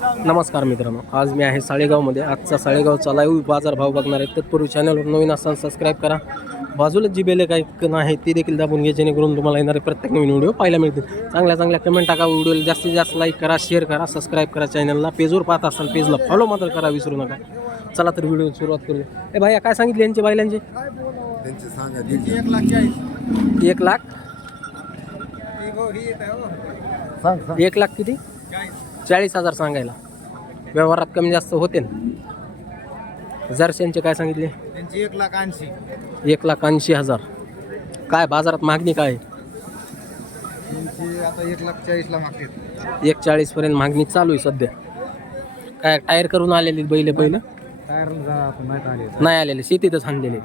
नमस्कार मित्रांनो, आज मी आहे साळेगावमध्ये. आजचा साळेगावचा लाईव्ह बाजारभाव बघणार आहे. तत्पूर्वी चॅनलवर नवीन असताना सबस्क्राईब करा. बाजूला जी बेल आयकॉन आहे ती देखील दाबून घ्या, जेणेकरून तुम्हाला येणारे प्रत्येक नवीन व्हिडिओ पाहायला मिळतील. चांगल्या कमेंट टाका. व्हिडिओला जास्तीत जास्त लाईक करा, शेअर करा, सबस्क्राईब करा चॅनलला. पेजवर पाहत असाल पेजला फॉलो मात्र करा विसरू नका. चला तर व्हिडिओ सुरुवात करूया. ए भाई काय सांगितले यांचे बैलांचे? त्यांचे सांगा 1 लाख. सांग 1 लाख किती? 40,000 सांगायला. व्यवहारात कमी जास्त होते ना. जर्सींचे काय सांगितले? त्यांची 1,80,000. 1,80,000. काय बाजारात मागणी काय? त्यांची आता 1,40,000 मागतात. 1,40,000 पर्यंत मागणी चालू आहे सध्या. काय टायर करून आलेली बैल पहिलं? नाही आलेले, शेतीतच आणलेले.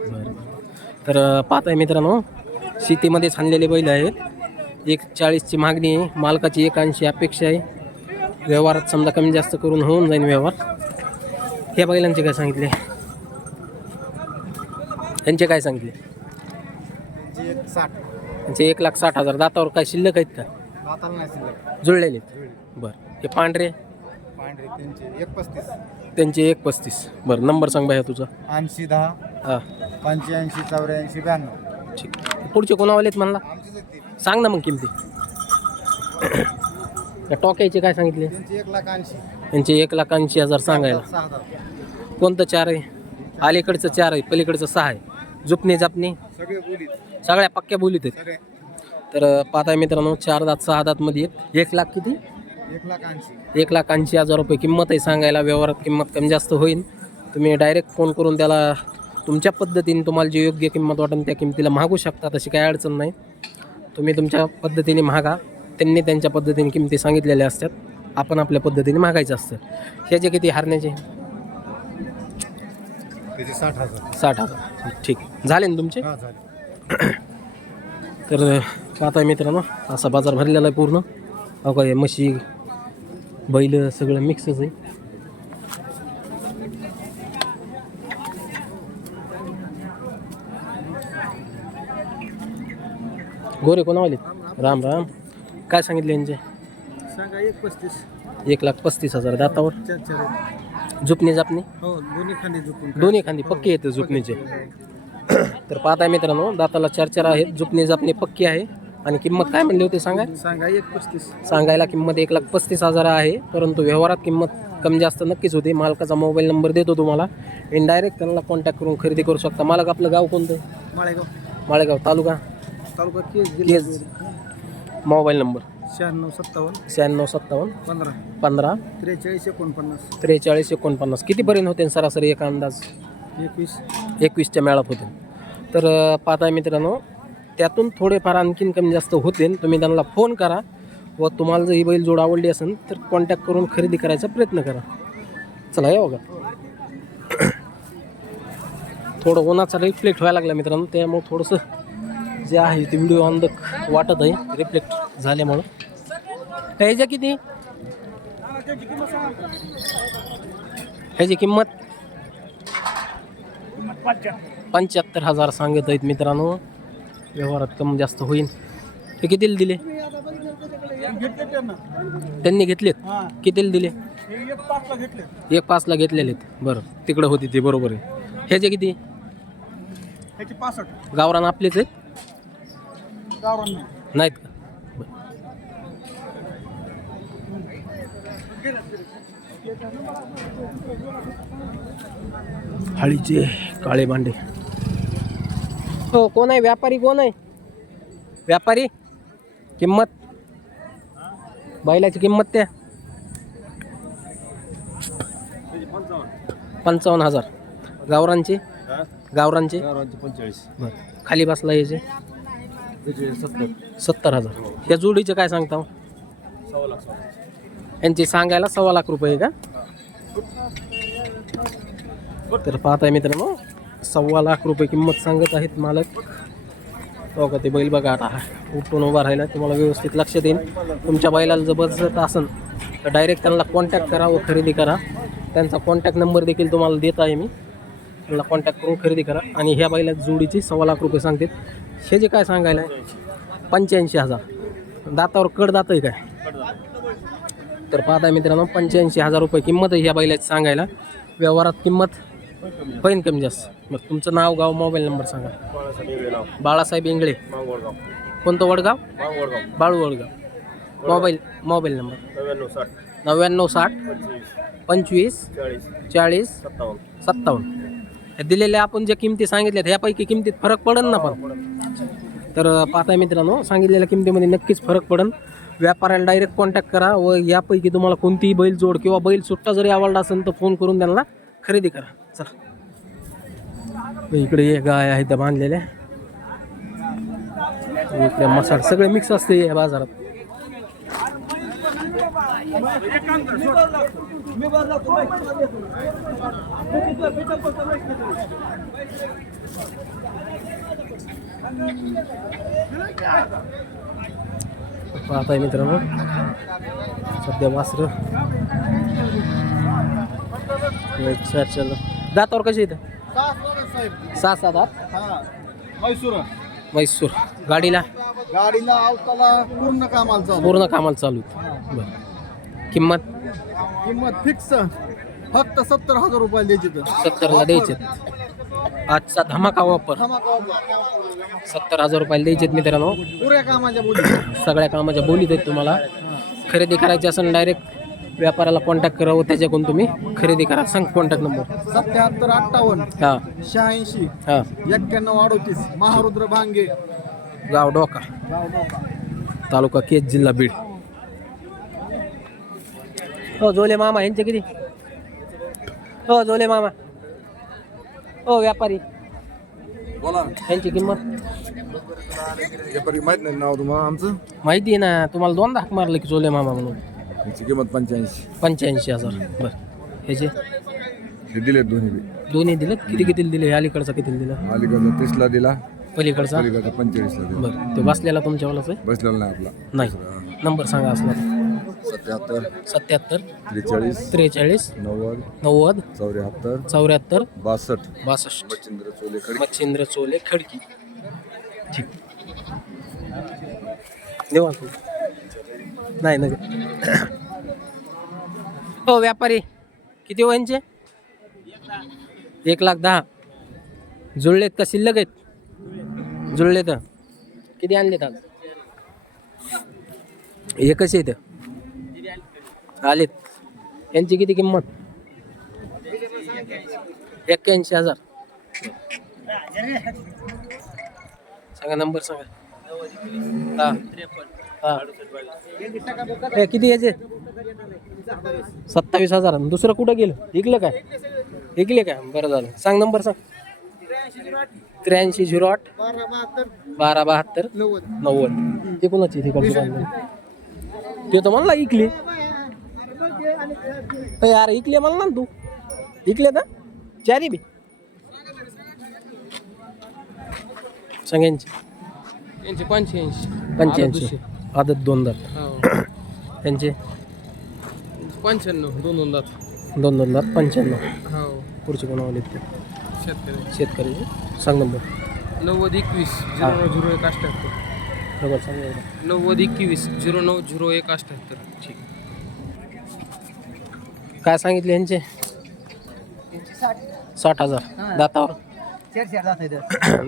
बरं. तर पाहताय मित्रांनो, शेतीमध्येच आणलेले बैल आहेत. 1,40,000ची मागणी आहे. मालकाची 1,80,000 अपेक्षा आहे. व्यवहारात समजा कमी जास्त करून होऊन जाईल व्यवहार. ह्या बैलांचे काय सांगितले? यांचे काय सांगितले? त्यांची 1,60,000. त्यांचे 1,60,000. दातावर काय शिल्लक आहेत का? दाताला नाही शिल्लक. जुळलेले? बरं. हे पांढरे? पांढरे त्यांचे 1,35,000. त्यांचे 1,35,000. बरं. नंबर सांग बाया तुझा. 80-10 हां 85-84-92. ठीक. पुढचे कोणावालेत म्हणला? सांग ना मग किमती. त्या टॉक्याचे काय सांगितले? त्यांची 1,80,000. यांचे 1,80,000 सांगायला. 6,000. कोणतं 4 आहे? अलीकडचं 4 आहे, पलीकडचं 6 आहे. जुपणी जापणी सगळे बोलीत. सगळ्या पक्क्या बोलीत आहेत. सगळे तर पाहताय मित्रांनो, 4 दात 6 दातमध्ये आहेत. 1 लाख किती? 1,80,000. 1,80,000 रुपये किंमत आहे सांगायला. व्यवहारात किंमत कमी जास्त होईल. तुम्ही डायरेक्ट फोन करून त्याला तुमच्या पद्धतीने तुम्हाला जी योग्य किंमत वाटेल त्या किमतीला मागू शकता. तशी काही अडचण नाही. तुम्ही तुमच्या पद्धतीने मागा. त्यांनी त्यांच्या पद्धतीने किमती सांगितलेल्या असतात. आपण आपल्या पद्धतीने मागायचं असतं. ह्याचे किती हरण्याचे? त्याचे 60,000. 60,000. ठीक. झाले ना तुमचे? हां झाले. तर पाहताय मित्रांनो, असा बाजार भरलेला आहे पूर्ण. हो काय, म्हशी बैल सगळं मिक्सच आहे. गोरे कोणावाले? राम राम. काय सांगितले यांचे? सांगा 1,35,000. 1,35,000. दातावर? 4-4. जुपणी जापणी? हो दोन्ही खांदे झुकून. दोन्ही खांदी पक्के येते जुपणीचे. तर पाहताय मित्रांनो, दाताला 4-4 आहेत. जुपणी जापणी पक्की आहे. आणि किंमत काय म्हणली होती सांगा? सांगा 1,35,000. सांगायला किंमत 1,35,000 आहे. परंतु व्यवहारात किंमत कमी जास्त नक्कीच होते. मालकाचा मोबाईल नंबर देतो तुम्हाला. इनडायरेक्ट त्यांना कॉन्टॅक्ट करून खरेदी करू शकता. मालक आपलं गाव कोणतं आहे? माळेगाव. माळेगाव. तालुका? तालुका केज. केज. Mobile number? 9657 9657 15 15 43-49. 43-49. कितीपर्यंत होते सरासरी एक अंदाज? 21. मेळात होते. तर पाहताय मित्रांनो, त्यातून थोडेफार आणखीन कमी जास्त होते. तुम्ही त्यांना फोन करा व तुम्हाला जर ही बैल जोड आवडली असेल तर कॉन्टॅक्ट करून खरेदी करायचा प्रयत्न करा. चला या बघा. थोडं उन्हाचा रिफ्लेक्ट व्हायला लागला मित्रांनो, त्यामुळे थोडंसं जे आहे ते व्हिडिओ ऑन द वाटत आहे रिफ्लेक्ट झाल्यामुळं. ह्याची किती? ह्याची किंमत 75,000 सांगत आहेत मित्रांनो. व्यवहारात कमी जास्त होईल. हे कितीला दिले? त्यांनी घेतलेत? कितीला दिले? 1,5,000 घेतलेले आहेत. बरं, तिकडं होती ते बरोबर आहे. ह्याचे किती? 65. गावरान आपलेच आहेत? नाहीत का? हळीचे काळे भांडे. हो, कोण आहे व्यापारी? कोण आहे व्यापारी? किंमत बैलाची किंमत त्या 55,000. गावरांचे? 45. बरं. खाली बसला याचे? 70,000. या जोडीचे काय सांगता? 1,00,000. यांची सांगायला 1,25,000 रुपये का? तर पाहताय मित्रांनो, 1,25,000 रुपये किंमत सांगत आहेत मालक. हो का, ते बैल बघा आता उठून उभा राहिला. तुम्हाला व्यवस्थित लक्षात येईल. तुमच्या बैलाला जर बसत असेल तर डायरेक्ट त्यांना कॉन्टॅक्ट करा व खरेदी करा. त्यांचा कॉन्टॅक्ट नंबर देखील तुम्हाला देत आहे मी. त्यांना कॉन्टॅक्ट करून खरेदी करा. आणि ह्या बैला जोडीची 1,25,000 रुपये सांगतात. हे जे काय सांगायला 85,000. दातावर कड दात आहे काय? तर पाहताय मित्रांनो 85,000 रुपये किंमत आहे ह्या बैलाची सांगायला. व्यवहारात किंमत होईन कमी जास्त. मग तुमचं नाव, गाव, मोबाईल नंबर सांगा. बाळासाहेब इंगळे. कोणतं वडगाव? बाळू वडगाव. Mobile number 9960 25 40 57. हे दिलेल्या आपण ज्या किमती सांगितल्यात ह्यापैकी किमतीत फरक पडेल ना पण. तर पाहताय मित्रांनो सांगितलेल्या किमतीमध्ये नक्कीच फरक पडेल. व्यापाऱ्याला डायरेक्ट कॉन्टॅक्ट करा व यापैकी तुम्हाला कोणतीही बैल जोड किंवा बैल सुट्टा जरी आवडला असेल तर फोन करून त्यांना खरेदी करा. चला इकडे एक गाय आहे त्या बांधलेल्या. इकडे मसाला सगळे मिक्स असते या बाजारात. पाहताय मित्रांनो सध्या वासर दातावर कशी येतं? 6-7 दात. म्हैसूर. गाडीला पूर्ण कामाला चालू. बरं किंमत फिक्स फक्त 70,000 रुपये द्यायची. 70ला द्यायचे. आजचा धमाका वापर 70,000 रुपयाला द्यायचे मित्रांनो. पुऱ्या कामाच्या बोली. सगळ्या कामाच्या बोलीत आहेत. तुम्हाला खरेदी करायची असेल डायरेक्ट व्यापाऱ्याला कॉन्टॅक्ट करा व त्याच्याकडून तुम्ही खरेदी करा. सांग कॉन्टॅक्ट नंबर. 7758 हां 86 हां 9138 महारुद्र भांगे, गाव डोका, तालुका केज, जिल्हा बीड. हो जोले मामा यांचे किती? हो जोले मामा. हो व्यापारी बोला. यांची किंमत व्यापारी माहित नाही नाव तुम्हाला आमचं? माहिती आहे ना तुम्हाला. दोनदा हाक मारलं की जोले मामा म्हणून. याची किंमत 85,000. बरं ह्याचे हे दिले दोन्ही दिले. किती दिले? अलीकडचा किती दिला? अलीकडचा 30ला दिला, पलीकडचा 45ला दिला. बरं ते बसलेला तुमच्यावालाच आहे? बसलेला नाही आपला. नाही. नंबर सांगा असला. 77 77 43 43 90 90 74 74 62 62. मच्छिंद्र चोले खडकी. मच्छिंद्र चोले खडकी. ठीक देवा. नाही हो व्यापारी किती वयांचे? 1,10,000. जुळलेत का शिल्लक आहेत? जुळले तर किती आणलेत आज? एकच येतं आलेत. यांची किती किंमत? 81,000. सांगा नंबर सांगा. हां हां हे किती याचे? 27,000. दुसरं कुठं गेलं? विकलं काय? विकले काय? बरं झालं. सांग नंबर सांग. 8308 1272 90. ते कोणाची तिकडची बांधली? ते तर म्हणला इकली. यार इकले मला ना तू. इकले का चारी बी? सांगायची 85 आदत 2 दात. त्यांचे 95 2 दात. 2 दात 95. हो पुढचे कोणावले ते शेतकरी. सांग नंबर. 9021 090178. बरोबर सांग. 9021 090178. ठीक. काय सांगितले यांचे? 60,000. दातावर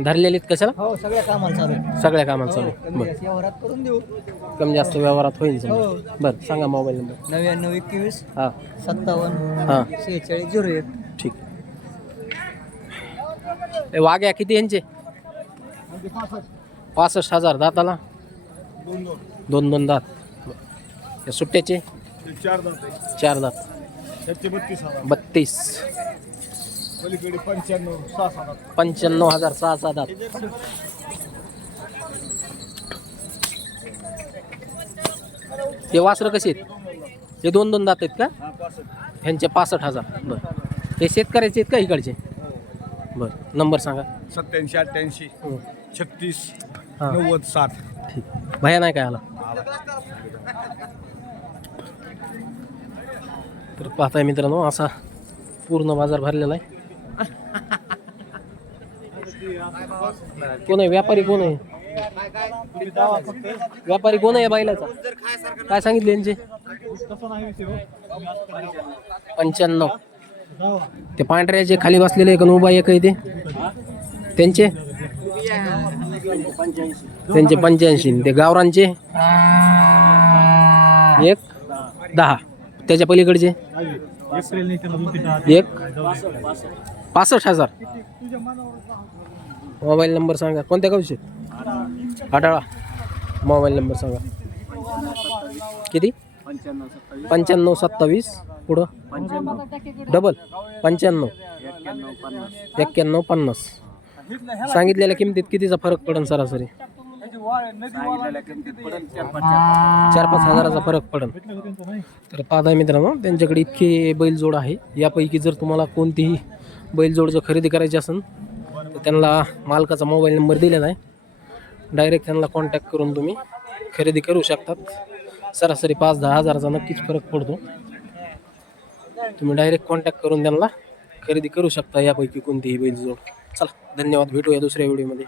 धरलेले कशाला? हो सगळ्या कामाला चालू. सगळ्या कामाला चालू. बरं व्यवहारात करून देऊ. कमी जास्त व्यवहारात होईल समजा. बरं सांगा मोबाईल नंबर. 9921 हां 57 हां 4601. ठीक. वाघ्या किती यांचे? 65,000. दाताला 2 दात. या सुट्ट्याचे 4 दात. 32. पलीकडे 95 6 95,000 6 दात. हे वासरं कसे आहेत? हे 2 दात आहेत का? ह्यांचे 65,000. बरं हे शेतकऱ्याचे आहेत का इकडचे? बरं नंबर सांगा. 87 88 36 हां 90 60. ठीक. भया नाही काय आला तर पाहताय मित्रांनो असा पूर्ण बाजार भरलेला आहे. कोण आहे व्यापारी? कोण आहे? व्यापारी कोण आहे या बैलाचा? काय सांगितले यांचे? 95. ते पांढऱ्या जे खाली बसलेले एक उभा एक आहे ते त्यांचे 85. ते गावरांचे 110. त्याच्या पलीकडचे 65,000. मोबाईल नंबर सांगा. कोणत्या गावचे? आढाळा. मोबाईल नंबर सांगा. किती? 95 27 पुढं डबल 95 91 50. सांगितलेल्या किमतीत कितीचा फरक पडेल सरासरी? 4-5 हजाराचा फरक पडेल. तर पाहताय मित्रांनो त्यांच्याकडे इतके बैलजोड आहे. यापैकी जर तुम्हाला कोणतीही बैलजोड जर खरेदी करायची असेल तर त्यांना मालकाचा मोबाईल नंबर दिलेला आहे. डायरेक्ट त्यांना कॉन्टॅक्ट करून तुम्ही खरेदी करू शकतात. सरासरी 5-10 हजाराचा नक्कीच फरक पडतो. तुम्ही डायरेक्ट कॉन्टॅक्ट करून त्यांना खरेदी करू शकता यापैकी कोणतीही बैलजोड. चला धन्यवाद. भेटूया दुसऱ्या व्हिडिओमध्ये.